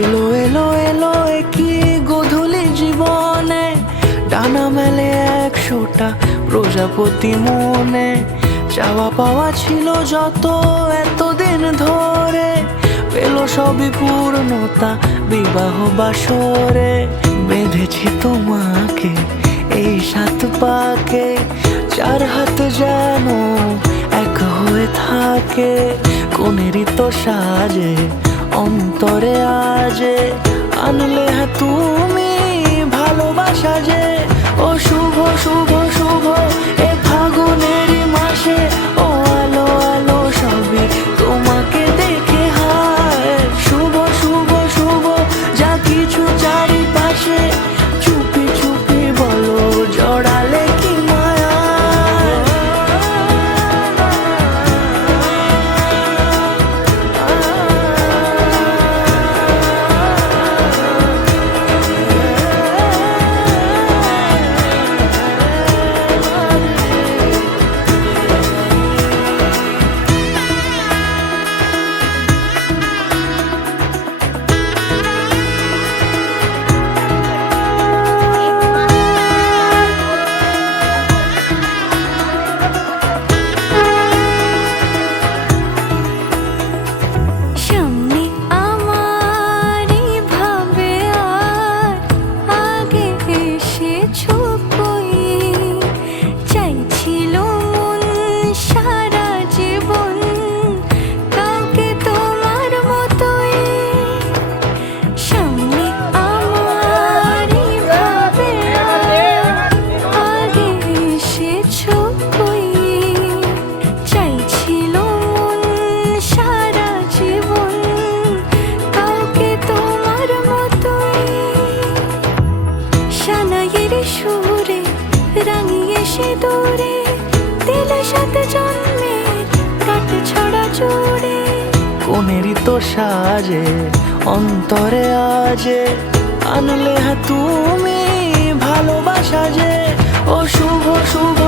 এলো এলো এলো কি গোধূলি জীবনে, ডানা মেলে 100টা প্রজাপতি মনে। চাওয়া পাওয়া ছিল যত এতদিন ধরে, পেল সবই পূর্ণতা বিবাহ বাসরে। বেঁধেছি তোমাকে এই 7 পাকে, 4 হাত যেন এক হয়ে থাকে। কোনেরই তো সাজে অন্তরে আজে, আনলে তুমি ভালোবাসা যে। ও শুভ শুভ শুভ এ ফাগুনেরই মাসে, ও আলো আলো সবই তোমাকে দেখে হায়। শুভ শুভ শুভ যা কিছু চারিপাশে, চুপি চুপি বলো জড়ালে কি মায়া। সুরে রাঙিয়ে সে দূরে, দিলে 7 জন্মের কাট ছড়া জোড়ে। কোনেরই তো সাজে অন্তরে আজে, আনলে তুমি ভালোবাসা যে। ও শুভ শুভ